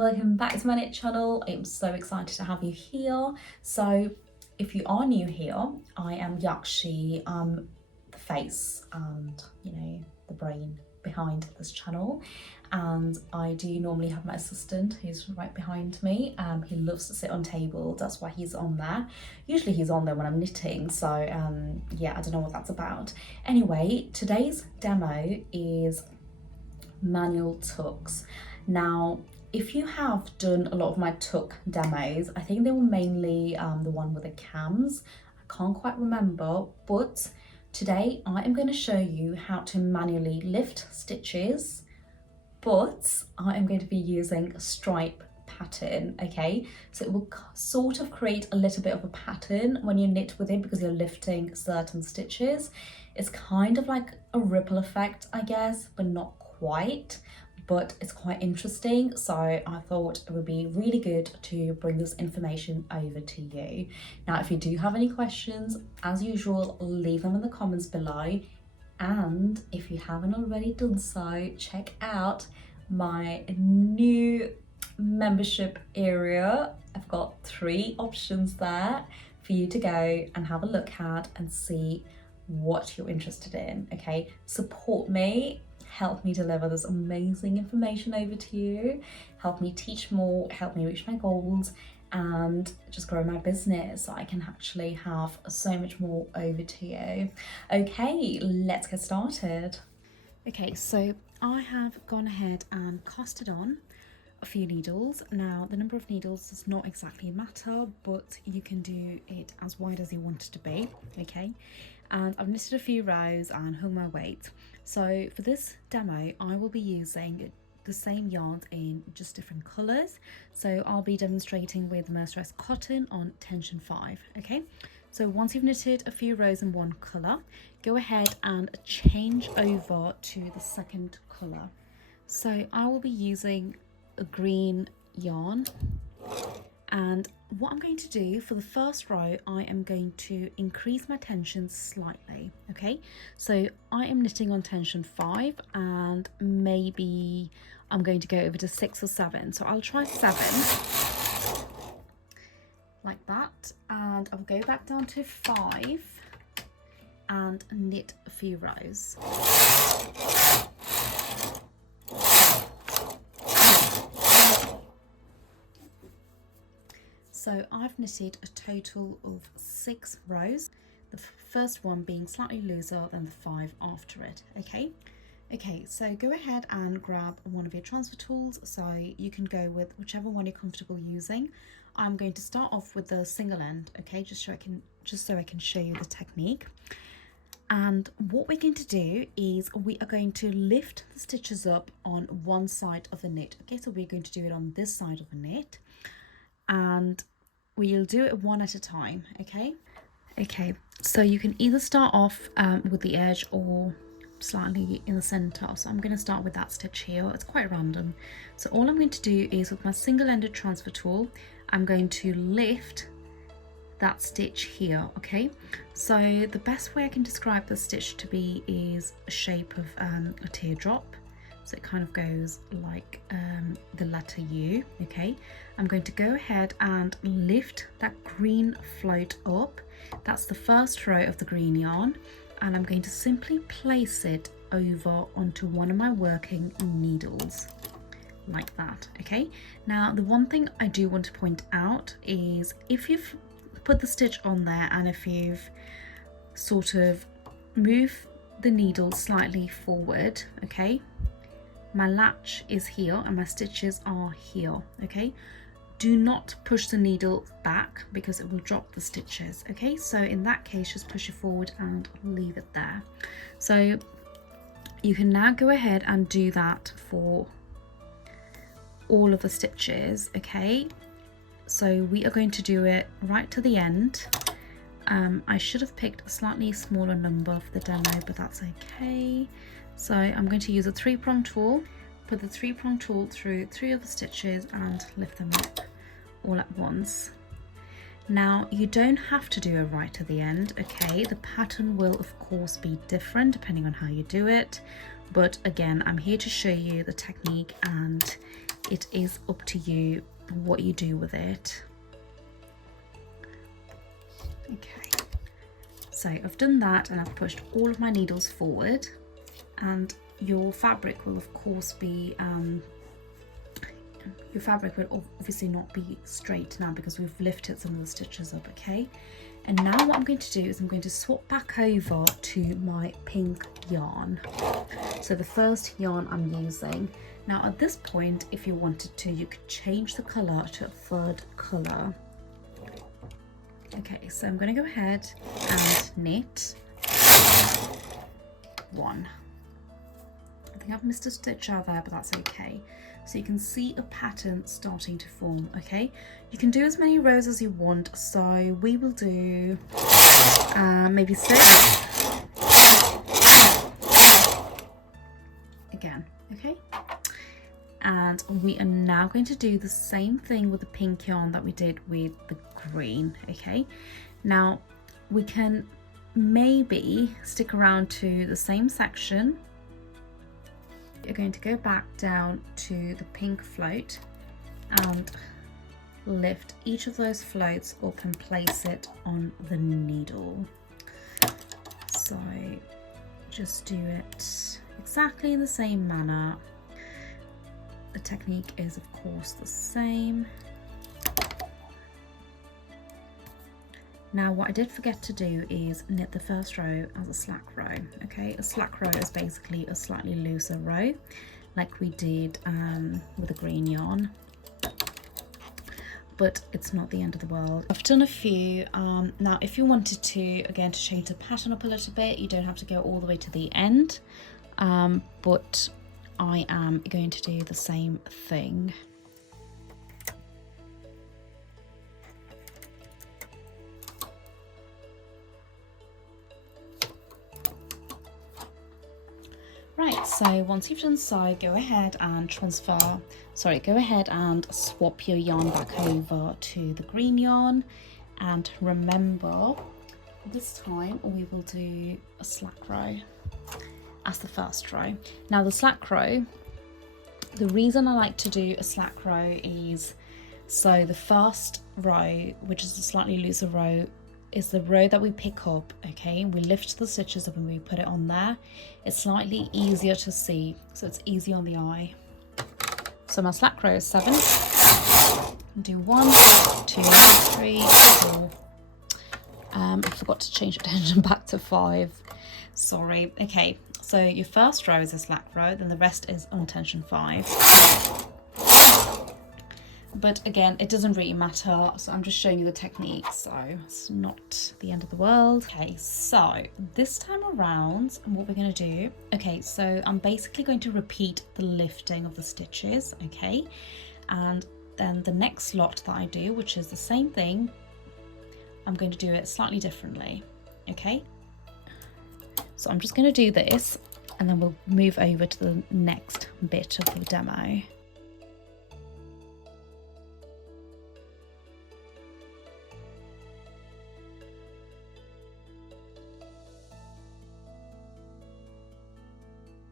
welcome back to my channel. I'm so excited to have you here. So if you are new here, I am Yakshi, the face and the brain behind this channel, and I do normally have my assistant who's right behind me. He loves to sit on table, that's why he's on there. Usually he's on there when I'm knitting, so yeah, I don't know what that's about. Anyway, today's demo is manual tucks. Now, if you have done a lot of my tuck demos, I think they were mainly the one with the cams. I can't quite remember, but today I am going to show you how to manually lift stitches, but I am going to be using a stripe pattern, okay? So it will sort of create a little bit of a pattern when you knit with it because you're lifting certain stitches. It's kind of like a ripple effect, I guess, but not quite, but it's quite interesting. So I thought it would be really good to bring this information over to you. Now, if you do have any questions, as usual, leave them in the comments below. And if you haven't already done so, check out my new membership area. I've got 3 options there for you to go and have a look at and see what you're interested in, okay? Support me, help me deliver this amazing information over to you, help me teach more, help me reach my goals, and just grow my business so I can actually have so much more over to you. Okay, let's get started. Okay, so I have gone ahead and casted on a few needles. Now, the number of needles does not exactly matter, but you can do it as wide as you want it to be, okay? And I've knitted a few rows and hung my weight. So for this demo, I will be using the same yarn in just different colours. So I'll be demonstrating with mercerized cotton on tension 5, okay? So once you've knitted a few rows in one colour, go ahead and change over to the second colour. So I will be using a green yarn, and what I'm going to do for the first row, I am going to increase my tension slightly, okay? So I am knitting on tension 5, and maybe I'm going to go over to 6 or 7. So I'll try 7, like that, and I'll go back down to 5 and knit a few rows. So I've knitted a total of 6 rows, the first one being slightly looser than the 5 after it, okay? Okay, so go ahead and grab one of your transfer tools, so you can go with whichever one you're comfortable using. I'm going to start off with the single end, okay, just so I can show you the technique. And what we're going to do is we are going to lift the stitches up on one side of the knit, okay? So we're going to do it on this side of the knit, and we'll do it one at a time, okay? Okay, so you can either start off with the edge or slightly in the center. So I'm going to start with that stitch here. It's quite random. So all I'm going to do is with my single-ended transfer tool, I'm going to lift that stitch here, okay? So the best way I can describe the stitch to be is a shape of a teardrop. So it kind of goes like the letter U, okay? I'm going to go ahead and lift that green float up. That's the first row of the green yarn, and I'm going to simply place it over onto one of my working needles, like that, okay? Now, the one thing I do want to point out is if you've put the stitch on there and if you've sort of moved the needle slightly forward, okay? My latch is here and my stitches are here, okay? Do not push the needle back because it will drop the stitches, okay? So in that case, just push it forward and leave it there. So you can now go ahead and do that for all of the stitches, okay? So we are going to do it right to the end. I should have picked a slightly smaller number for the demo, but that's okay. So I'm going to use a 3-prong tool, put the 3-prong tool through 3 of the stitches and lift them up all at once. Now, you don't have to do it right to the end, okay? The pattern will of course be different depending on how you do it, but again, I'm here to show you the technique, and it is up to you what you do with it. Okay, so I've done that and I've pushed all of my needles forward, and your fabric will of course be your fabric will obviously not be straight now because we've lifted some of the stitches up. Okay, and now what I'm going to do is I'm going to swap back over to my pink yarn. So the first yarn I'm using. Now at this point, if you wanted to, you could change the colour to a third colour. Okay, so I'm going to go ahead and knit one. I think I've missed a stitch out there, but that's okay. So you can see a pattern starting to form. Okay, you can do as many rows as you want, so we will do maybe 6 again. Okay, and we are now going to do the same thing with the pink yarn that we did with the green. Okay, now we can maybe stick around to the same section. You're going to go back down to the pink float and lift each of those floats up and place it on the needle. So just do it exactly in the same manner. The technique is of course the same. Now what I did forget to do is knit the first row as a slack row. Okay, a slack row is basically a slightly looser row like we did with the green yarn, but it's not the end of the world. I've done a few. Now if you wanted to, again, to change the pattern up a little bit, you don't have to go all the way to the end, but I am going to do the same thing. Right, so once you've done so, go ahead and swap your yarn back over to the green yarn, and remember this time we will do a slack row as the first row. Now the slack row, the reason I like to do a slack row is so the first row, which is a slightly looser row, is the row that we pick up. Okay, we lift the stitches up and we put it on there. It's slightly easier to see, so it's easy on the eye. So my slack row is 7. Do 1, 2, 3, 4. I forgot to change the tension back to 5. Sorry. Okay, so your first row is a slack row, then the rest is on tension 5. But again, it doesn't really matter, so I'm just showing you the technique, so it's not the end of the world. Okay, so this time around, what we're going to do, okay, so I'm basically going to repeat the lifting of the stitches, okay, and then the next lot that I do, which is the same thing, I'm going to do it slightly differently. Okay, so I'm just going to do this and then we'll move over to the next bit of the demo.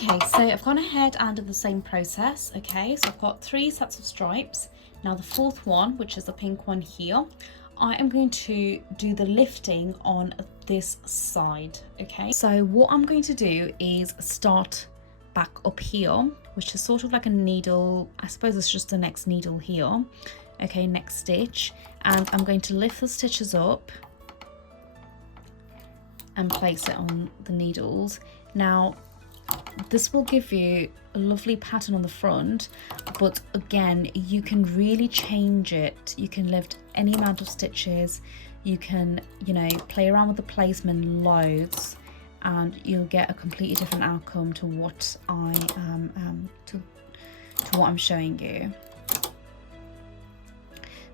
Okay, so I've gone ahead and did the same process. Okay, so I've got 3 sets of stripes. Now the 4th one, which is the pink one here, I am going to do the lifting on this side. Okay, so what I'm going to do is start back up here, which is sort of like a needle. I suppose it's just the next needle here. Okay, next stitch, and I'm going to lift the stitches up and place it on the needles. Now this will give you a lovely pattern on the front, but again, you can really change it. You can lift any amount of stitches, you can, you know, play around with the placement loads, and you'll get a completely different outcome to what I am to what I'm showing you.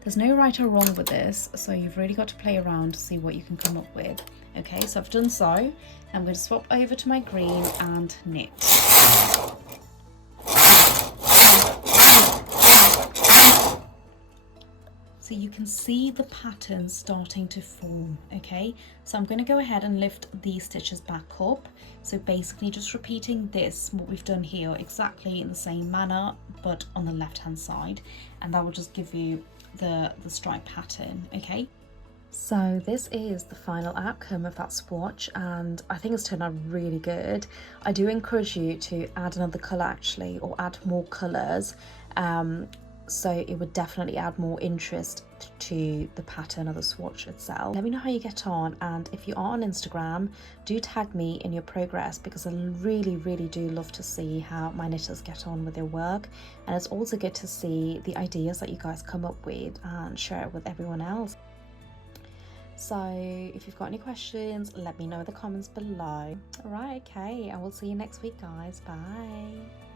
There's no right or wrong with this, so you've really got to play around to see what you can come up with. Okay, so I've done so. I'm going to swap over to my green and knit. So you can see the pattern starting to form, okay? So I'm going to go ahead and lift these stitches back up. So basically just repeating this, what we've done here, exactly in the same manner, but on the left hand side. And that will just give you the stripe pattern, okay? So this is the final outcome of that swatch, and I think it's turned out really good. I do encourage you to add another colour actually, or add more colours, so it would definitely add more interest to the pattern of the swatch itself. Let me know how you get on, and if you are on Instagram, do tag me in your progress, because I really do love to see how my knitters get on with their work. And it's also good to see the ideas that you guys come up with and share it with everyone else. So if you've got any questions, let me know in the comments below. Alright, okay, I will see you next week, guys. Bye.